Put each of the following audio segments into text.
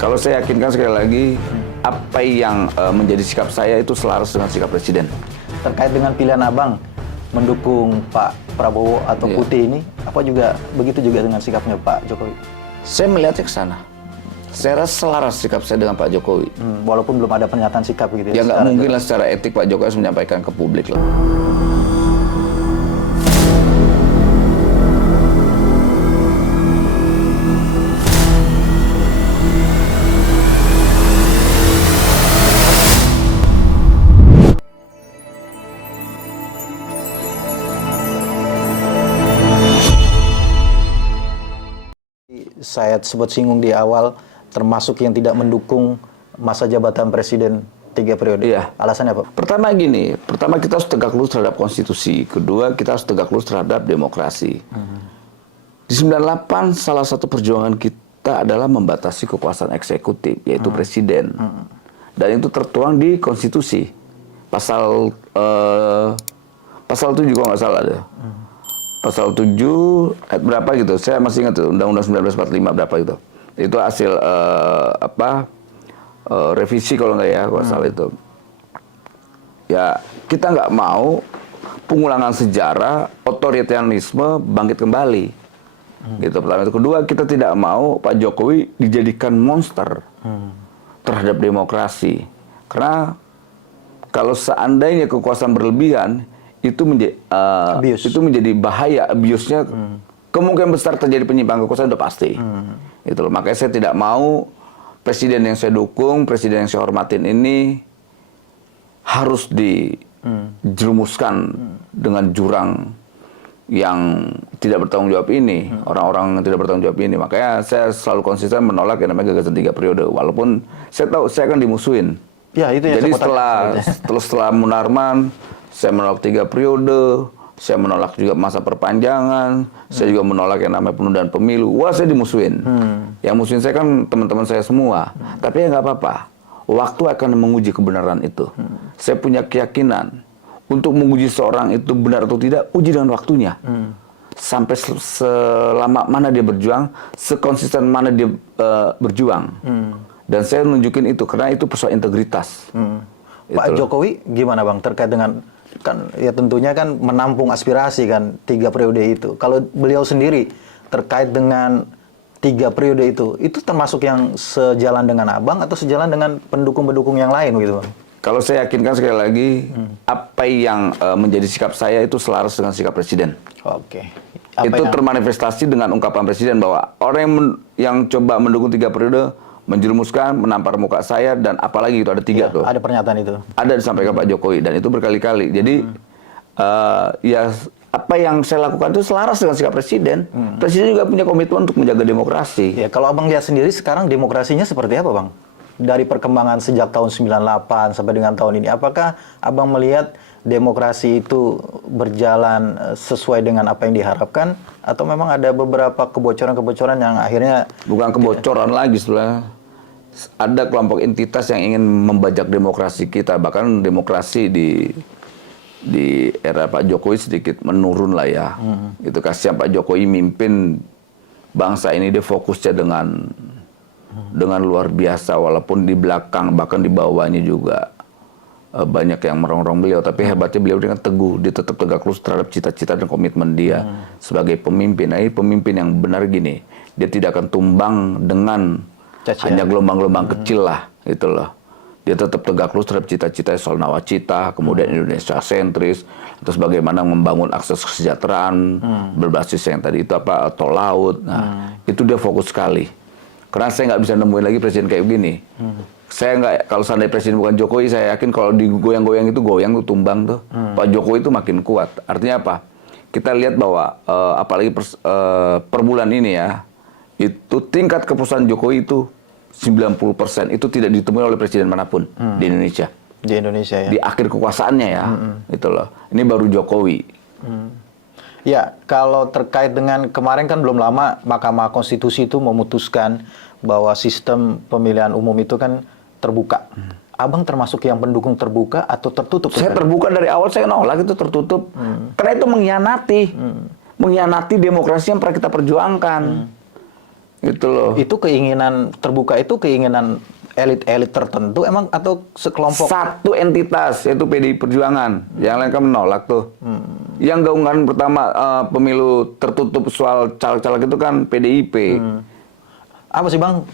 Kalau saya yakinkan sekali lagi, apa yang menjadi sikap saya itu selaras dengan sikap Presiden. Terkait dengan pilihan Abang mendukung Pak Prabowo atau Putih ini, apa juga begitu juga dengan sikapnya Pak Jokowi? Saya melihatnya ke sana. Saya rasa selaras sikap saya dengan Pak Jokowi. Walaupun belum ada pernyataan sikap gitu Ya ya. nggak mungkin lah secara etik Pak Jokowi harus menyampaikan ke publik lah. Saya sebut singgung di awal, termasuk yang tidak mendukung masa jabatan Presiden 3 periode. Iya. Alasannya apa? Pertama gini, pertama kita harus tegak lurus terhadap konstitusi. Kedua, kita harus tegak lurus terhadap demokrasi. Di 98, salah satu perjuangan kita adalah membatasi kekuasaan eksekutif, yaitu Presiden. Dan itu tertuang di konstitusi. Pasal 7 kalau nggak salah deh. Pasal 7 ayat berapa gitu, saya masih ingat tuh, Undang-Undang 1945 berapa gitu. Itu hasil revisi kalau nggak ya, kalau salah itu. Ya, kita nggak mau pengulangan sejarah, otoritarianisme bangkit kembali. Gitu pertama. Itu kedua, kita tidak mau Pak Jokowi dijadikan monster terhadap demokrasi. Karena kalau seandainya kekuasaan berlebihan, itu menjadi bahaya, abuse-nya kemungkinan besar terjadi penyimpangan kekuasaan udah pasti. Itu loh. Makanya saya tidak mau presiden yang saya dukung, presiden yang saya hormatin ini harus dijerumuskan dengan jurang yang tidak bertanggung jawab ini, orang-orang yang tidak bertanggung jawab ini. Makanya saya selalu konsisten menolak yang namanya gagasan 3 periode, walaupun saya tahu saya akan dimusuhin. Ya, itu ya. Jadi setelah Munarman, saya menolak 3 periode, saya menolak juga masa perpanjangan, saya juga menolak yang namanya penundaan pemilu. Wah, saya dimusuhin. Yang musuhin saya kan teman-teman saya semua. Tapi ya nggak apa-apa. Waktu akan menguji kebenaran itu. Saya punya keyakinan untuk menguji seorang itu benar atau tidak, uji dengan waktunya. Sampai selama mana dia berjuang, sekonsisten mana dia berjuang. Dan saya nunjukin itu karena itu persoalan integritas. Pak Jokowi gimana Bang terkait dengan, kan ya tentunya kan menampung aspirasi kan 3 periode itu. Kalau beliau sendiri terkait dengan 3 periode itu termasuk yang sejalan dengan Abang atau sejalan dengan pendukung-pendukung yang lain gitu Bang? Kalau saya yakinkan sekali lagi, apa yang menjadi sikap saya itu selaras dengan sikap Presiden. Oke. Itu termanifestasi dengan ungkapan Presiden bahwa orang yang coba mendukung 3 periode menjerumuskan, menampar muka saya, dan apalagi itu ada 3 tuh. Ada pernyataan itu. Ada disampaikan Pak Jokowi, dan itu berkali-kali. Jadi, ya apa yang saya lakukan itu selaras dengan sikap Presiden. Presiden juga punya komitmen untuk menjaga demokrasi. Ya, kalau Abang lihat sendiri sekarang demokrasinya seperti apa Bang? Dari perkembangan sejak tahun 98 sampai dengan tahun ini, apakah Abang melihat demokrasi itu berjalan sesuai dengan apa yang diharapkan, atau memang ada beberapa kebocoran-kebocoran yang akhirnya... Bukan kebocoran lagi sebenarnya. Ada kelompok entitas yang ingin membajak demokrasi kita, bahkan demokrasi di era Pak Jokowi sedikit menurun lah ya. Itu kasihan Pak Jokowi mimpin bangsa ini, dia fokusnya dengan luar biasa, walaupun di belakang bahkan di bawahnya juga banyak yang merongrong beliau, tapi hebatnya beliau dengan teguh, dia tetap tegak lurus terhadap cita-cita dan komitmen dia sebagai pemimpin. Nah, ini pemimpin yang benar gini, dia tidak akan tumbang dengan hanya gelombang-gelombang kecil lah, gitu loh. Dia tetap tegak lurus terhadap cita-cita soal nawacita, kemudian Indonesia sentris, terus bagaimana membangun akses kesejahteraan berbasis yang tadi itu apa, tol laut. Nah, itu dia fokus sekali. Karena saya nggak bisa nemuin lagi presiden kayak begini. Saya nggak, kalau seandainya presiden bukan Jokowi, saya yakin kalau digoyang-goyang itu goyang tuh, tumbang tuh. Pak Jokowi itu makin kuat. Artinya apa? Kita lihat bahwa apalagi per bulan ini ya, itu tingkat kepuasan Jokowi itu 90% itu tidak ditemui oleh presiden manapun di Indonesia. Di Indonesia ya. Di akhir kekuasaannya ya, itu loh. Ini baru Jokowi. Ya, kalau terkait dengan kemarin kan belum lama Mahkamah Konstitusi itu memutuskan bahwa sistem pemilihan umum itu kan terbuka. Abang termasuk yang pendukung terbuka atau tertutup? Saya terbuka dari awal, saya nolak itu tertutup. Karena itu mengkhianati demokrasi yang pernah kita perjuangkan. Gitu loh. Itu keinginan terbuka itu keinginan elit-elit tertentu emang atau sekelompok? Satu entitas yaitu PDI Perjuangan, yang lain kan menolak tuh. Yang gaungkan pertama pemilu tertutup soal caleg-caleg itu kan PDIP. Apa sih Bang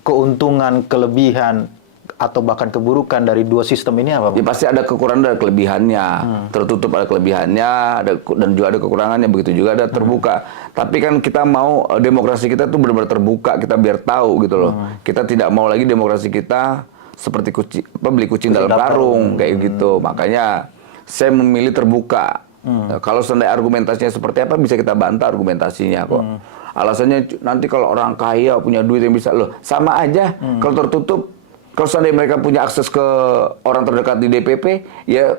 keuntungan, kelebihan atau bahkan keburukan dari dua sistem ini apa Bang? Ya pasti ada kekurangan dan kelebihannya. Tertutup ada kelebihannya, dan juga ada kekurangannya. Begitu juga ada terbuka. Tapi kan kita mau demokrasi kita tuh benar-benar terbuka, kita biar tahu gitu loh. Kita tidak mau lagi demokrasi kita seperti beli kucing dalam karung kayak gitu. Makanya saya memilih terbuka. Nah, kalau seandainya argumentasinya seperti apa bisa kita bantah argumentasinya kok. Alasannya nanti kalau orang kaya punya duit yang bisa loh, sama aja kalau tertutup. Kalau seandainya mereka punya akses ke orang terdekat di DPP, ya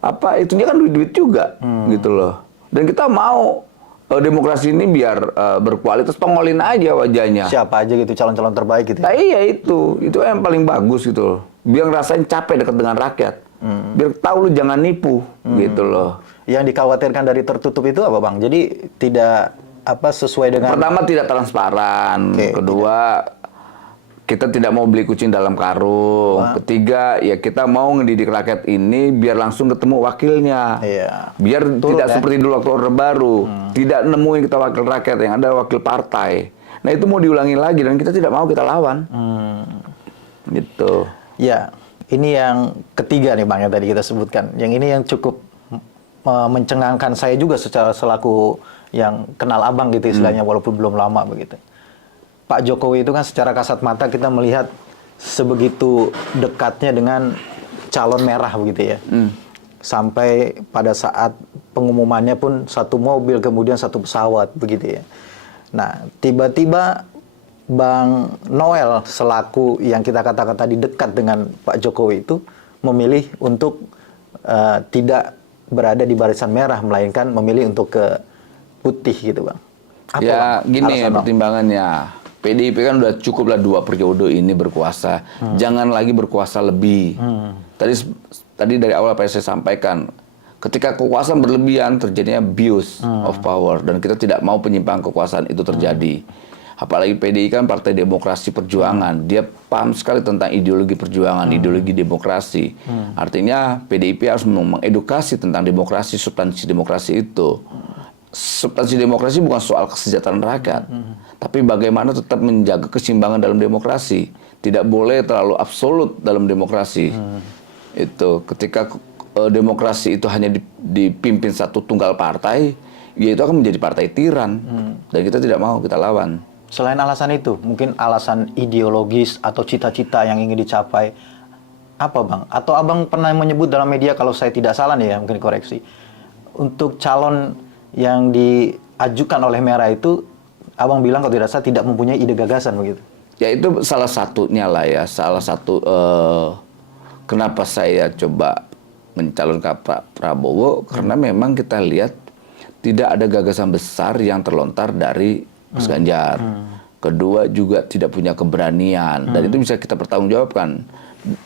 apa itunya kan duit-duit juga, gitu loh. Dan kita mau demokrasi ini biar berkualitas, tongolin aja wajahnya. Siapa aja gitu calon-calon terbaik gitu. Nah iya itu yang paling bagus gitu loh. Biar ngerasain capek dekat dengan rakyat. Biar tahu lu jangan nipu, gitu loh. Yang dikhawatirkan dari tertutup itu apa Bang? Jadi tidak apa sesuai dengan. Pertama tidak transparan, kedua kita tidak mau beli kucing dalam karung. Ketiga, ya kita mau ngedidik rakyat ini biar langsung ketemu wakilnya. Iya. Biar tidak seperti dulu waktu Orde Baru. Tidak nemuin kita wakil rakyat, yang ada wakil partai. Nah itu mau diulangi lagi dan kita tidak mau kita lawan. Gitu. Ya, ini yang ketiga nih Bang yang tadi kita sebutkan. Yang ini yang cukup mencengangkan saya juga secara selaku yang kenal Abang gitu istilahnya walaupun belum lama begitu. Pak Jokowi itu kan secara kasat mata kita melihat sebegitu dekatnya dengan calon merah begitu ya. Sampai pada saat pengumumannya pun satu mobil kemudian satu pesawat begitu ya. Nah, tiba-tiba Bang Noel selaku yang kita katakan tadi dekat dengan Pak Jokowi itu memilih untuk tidak berada di barisan merah melainkan memilih untuk ke putih gitu Bang. Apa ya Bang gini alasan, Bang? pertimbangannya. PDIP kan udah cukuplah 2 periode ini berkuasa. Jangan lagi berkuasa lebih. Tadi dari awal apa yang saya sampaikan, ketika kekuasaan berlebihan terjadinya abuse of power dan kita tidak mau penyimpangan kekuasaan itu terjadi. Apalagi PDI kan Partai Demokrasi Perjuangan, dia paham sekali tentang ideologi perjuangan, ideologi demokrasi. Artinya PDIP harus mengedukasi tentang demokrasi, substansi demokrasi itu. Substansi demokrasi bukan soal kesejahteraan rakyat, tapi bagaimana tetap menjaga keseimbangan dalam demokrasi. Tidak boleh terlalu absolut dalam demokrasi. Itu ketika demokrasi itu hanya dipimpin satu tunggal partai, ya itu akan menjadi partai tiran. Dan kita tidak mau, kita lawan. Selain alasan itu, mungkin alasan ideologis atau cita-cita yang ingin dicapai, apa Bang? Atau Abang pernah menyebut dalam media, kalau saya tidak salah nih ya, mungkin koreksi, untuk calon yang diajukan oleh Merah itu, Abang bilang kalau tidak salah tidak mempunyai ide gagasan begitu. Ya itu salah satunya lah ya, salah satu kenapa saya coba mencalonkan Pak Prabowo, karena memang kita lihat tidak ada gagasan besar yang terlontar dari Mas Ganjar. Kedua juga tidak punya keberanian dan itu bisa kita pertanggungjawabkan.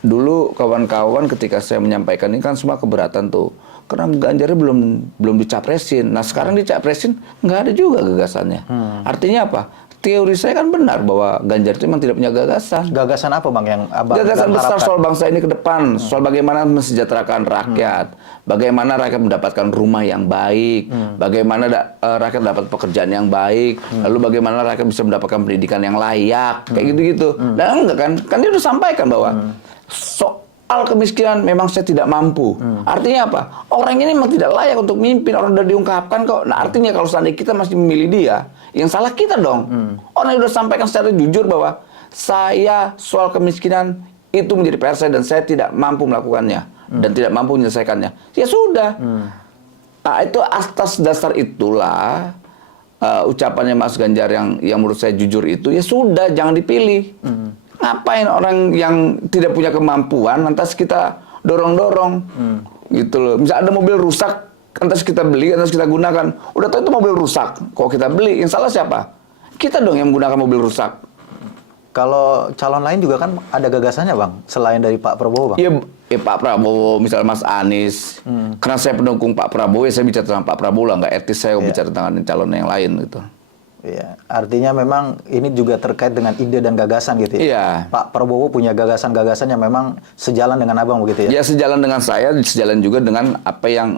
Dulu kawan-kawan ketika saya menyampaikan ini kan semua keberatan tuh. Karena Ganjarnya belum dicapresin. Nah sekarang dicapresin nggak ada juga gagasannya. Artinya apa? Teori saya kan benar bahwa Ganjar itu memang tidak punya gagasan. Gagasan apa Bang yang Abang Gagasan besar harapkan? soal bangsa ini ke depan, soal bagaimana mensejahterakan rakyat, bagaimana rakyat mendapatkan rumah yang baik, bagaimana rakyat dapat pekerjaan yang baik, lalu bagaimana rakyat bisa mendapatkan pendidikan yang layak, kayak gitu-gitu. Dan enggak kan dia udah sampaikan bahwa soal kemiskinan memang saya tidak mampu. Artinya apa? Orang ini memang tidak layak untuk mimpin, orang udah diungkapkan kok. Nah artinya kalau seandainya kita masih memilih dia, yang salah kita dong. Orang yang udah sampaikan secara jujur bahwa saya soal kemiskinan itu menjadi PR saya dan saya tidak mampu melakukannya dan tidak mampu menyelesaikannya. Ya sudah. Nah itu atas dasar itulah ucapannya Mas Ganjar yang menurut saya jujur itu, ya sudah jangan dipilih. Ngapain orang yang tidak punya kemampuan lantas kita dorong-dorong gitu loh. Misalnya ada mobil rusak, lantas kita beli, lantas kita gunakan. Udah tahu itu mobil rusak, kok kita beli? Yang salah siapa? Kita dong yang menggunakan mobil rusak. Kalau calon lain juga kan ada gagasannya Bang, selain dari Pak Prabowo Bang. Iya, Pak Prabowo, misalnya Mas Anies. Karena saya pendukung Pak Prabowo, ya saya bicara tentang Pak Prabowo lah, nggak etis saya bicara tentang calon yang lain gitu. Ya, artinya memang ini juga terkait dengan ide dan gagasan gitu ya. Iya. Pak Prabowo punya gagasan-gagasan yang memang sejalan dengan abang begitu ya. Ya sejalan dengan saya, sejalan juga dengan apa yang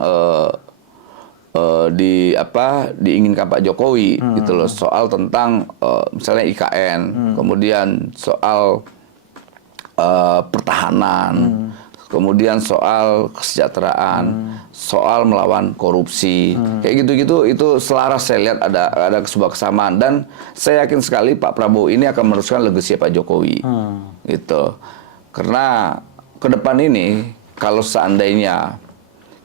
diinginkan Pak Jokowi gitu loh, soal tentang misalnya IKN, kemudian soal pertahanan, kemudian soal kesejahteraan, soal melawan korupsi, kayak gitu-gitu itu selaras saya lihat ada sebuah kesamaan dan saya yakin sekali Pak Prabowo ini akan meneruskan legasi Pak Jokowi, gitu. Karena ke depan ini kalau seandainya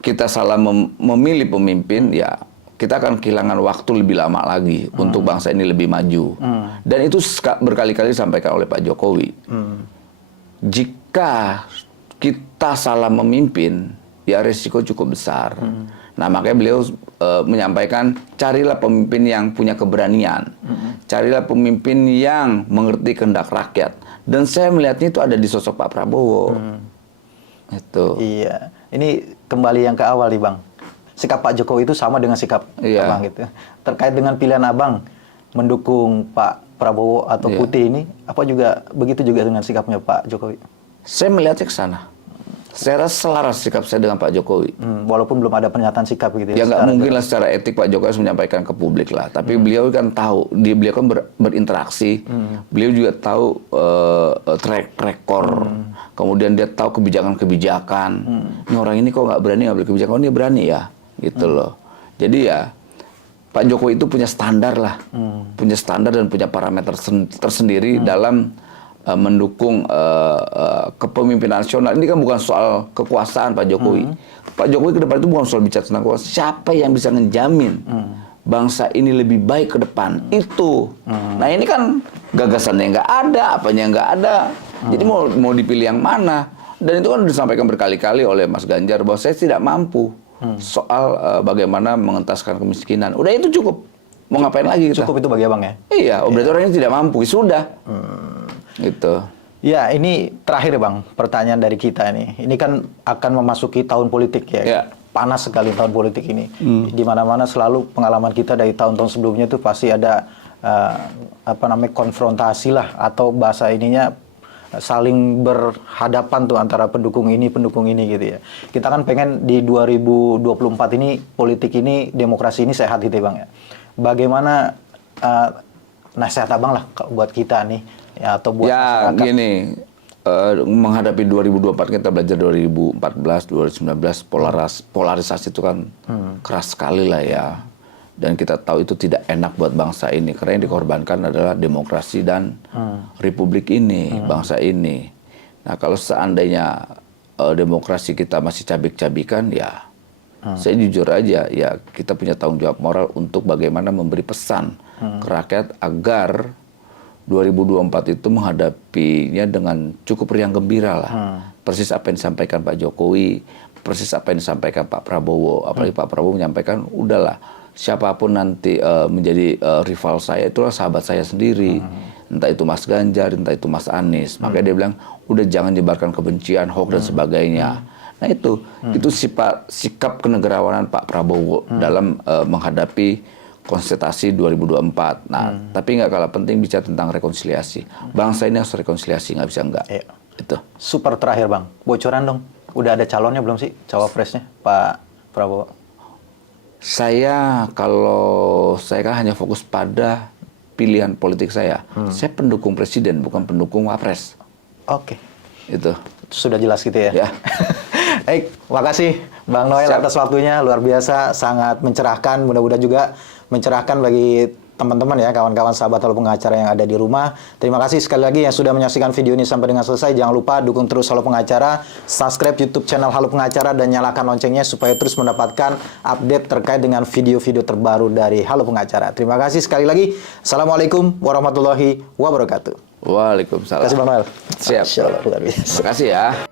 kita salah memilih pemimpin, ya kita akan kehilangan waktu lebih lama lagi untuk bangsa ini lebih maju. Dan itu berkali-kali disampaikan oleh Pak Jokowi. Jika kita salah memimpin, ya resiko cukup besar. Nah makanya beliau menyampaikan, carilah pemimpin yang punya keberanian. Carilah pemimpin yang mengerti kehendak rakyat. Dan saya melihatnya itu ada di sosok Pak Prabowo. Itu. Iya. Ini kembali yang ke awal nih Bang. Sikap Pak Jokowi itu sama dengan sikap Abang gitu. Terkait dengan pilihan Abang mendukung Pak Prabowo atau Putih ini, apa juga begitu juga dengan sikapnya Pak Jokowi? Saya melihatnya ke sana. Saya rasa selaras sikap saya dengan Pak Jokowi. Walaupun belum ada pernyataan sikap gitu ya. Ya nggak mungkin lah secara etik Pak Jokowi harus menyampaikan ke publik lah. Tapi beliau kan tahu, beliau kan berinteraksi. Beliau juga tahu track record. Kemudian dia tahu kebijakan-kebijakan. Ini orang ini kok nggak berani ngambil kebijakan, oh dia berani ya, gitu loh. Jadi ya Pak Jokowi itu punya standar lah, punya standar dan punya parameter tersendiri dalam mendukung kepemimpinan nasional. Ini kan bukan soal kekuasaan Pak Jokowi. Pak Jokowi ke depan itu bukan soal bicara tentang kekuasaan. Siapa yang bisa menjamin bangsa ini lebih baik ke depan? Itu. Nah ini kan gagasannya nggak ada, apanya nggak ada. Jadi mau dipilih yang mana? Dan itu kan disampaikan berkali-kali oleh Mas Ganjar bahwa saya tidak mampu soal bagaimana mengentaskan kemiskinan. Udah itu cukup. Mau ngapain lagi kita? Cukup itu bagi Abang ya? Iya, berarti orang ini tidak mampu. Sudah. Gitu. Ya, ini terakhir Bang, pertanyaan dari kita ini. Ini kan akan memasuki tahun politik ya. Ya. Panas sekali tahun politik ini. Di mana-mana selalu pengalaman kita dari tahun-tahun sebelumnya itu pasti ada konfrontasi lah, atau bahasa ininya saling berhadapan tuh antara pendukung ini gitu ya. Kita kan pengen di 2024 ini politik ini, demokrasi ini sehat gitu ya Bang ya. Bagaimana nasihat Abang lah buat kita nih ya, atau buat ya masyarakat? Gini, menghadapi 2024 kita belajar 2014, 2019 polarisasi itu kan keras sekali lah ya. Dan kita tahu itu tidak enak buat bangsa ini karena yang dikorbankan adalah demokrasi dan republik ini, bangsa ini. Nah, kalau seandainya demokrasi kita masih cabik-cabikan ya saya jujur aja ya kita punya tanggung jawab moral untuk bagaimana memberi pesan ke rakyat agar 2024 itu menghadapinya dengan cukup riang gembira lah. Persis apa yang disampaikan Pak Jokowi, persis apa yang disampaikan Pak Prabowo. Apalagi Pak Prabowo menyampaikan, udahlah siapapun nanti menjadi rival saya, itulah sahabat saya sendiri. Entah itu Mas Ganjar, entah itu Mas Anies. Makanya dia bilang, udah jangan nyebarkan kebencian, hoax dan sebagainya. Nah itu sikap kenegarawanan Pak Prabowo dalam menghadapi konsultasi 2024. Nah, tapi nggak kalah penting bicara tentang rekonsiliasi. Bangsa ini harus rekonsiliasi, nggak bisa nggak. Iya. Itu. Super terakhir Bang, bocoran dong. Udah ada calonnya belum sih, cawapresnya Pak Prabowo? Saya kan hanya fokus pada pilihan politik saya. Saya pendukung presiden, bukan pendukung wapres. Oke. Itu. Sudah jelas gitu ya? Ya. Baik, makasih Bang Noel atas waktunya, luar biasa, sangat mencerahkan, mudah-mudahan juga mencerahkan bagi teman-teman ya, kawan-kawan sahabat Halo Pengacara yang ada di rumah. Terima kasih sekali lagi yang sudah menyaksikan video ini sampai dengan selesai. Jangan lupa dukung terus Halo Pengacara, subscribe YouTube channel Halo Pengacara dan nyalakan loncengnya supaya terus mendapatkan update terkait dengan video-video terbaru dari Halo Pengacara. Terima kasih sekali lagi. Assalamualaikum warahmatullahi wabarakatuh. Waalaikumsalam. Terima kasih Bang Noel. Siap. Masya Allah, luar biasa. Terima kasih ya.